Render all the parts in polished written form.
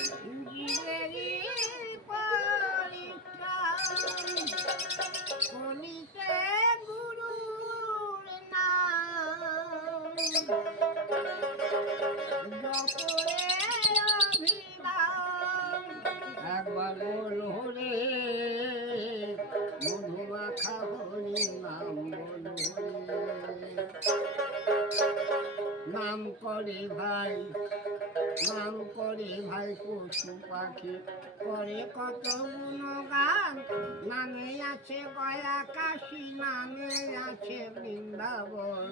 জীবেরই পরিত্রাণ করিতে গুরুর নাম জপরে অভিধান একবার বলো রে মধুমাখা হরি নাম বলো রে নাম করে ভাই পশু পাখি করে কত গুণগান নামে আছে গয়া কাশী নামে আছে বৃন্দাবন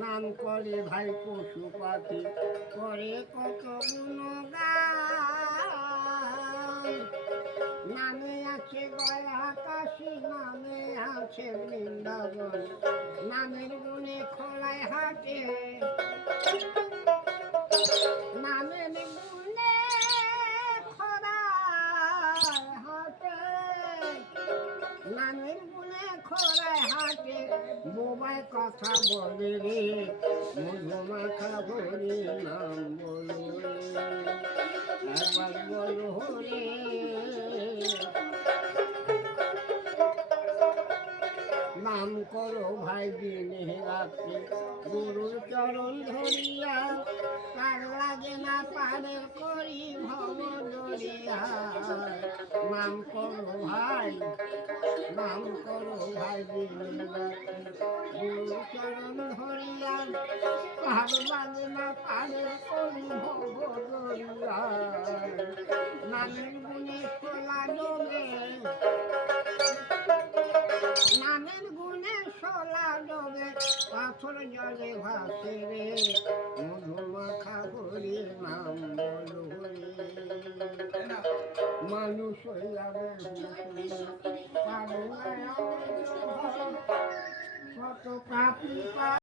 নাম করে ভাই পশু পাখি করে কত গুণগান নামে আছে গয়া কাশী নামে আছে বৃন্দাবন নামের গুণে খোলায় হাটে নামের গুণে খোলায় হাটে নামের গুণে খোলায় হাটে বোবায় কথা বলে রে মধুমাখা হরি নাম বলো রে একবার বলো রে নাম করো ভাই দিনে রাত্রে গুরুর চরণ ধরিয়া তার লাগে না পারে করি ভব দরিয়া নাম করো ভাই দিনে রাত্রে গুরুর চরণ ধরিয়া তার লাগে না পারে করি ভব দরিয়া নামের গুণে খোলা ডোবে নামের গুণে সোলা ডোবে পাথর জলে ভাসে রে মধুমাখা হরি নাম বলো রে মানুষ হইয়াবে কত পাপি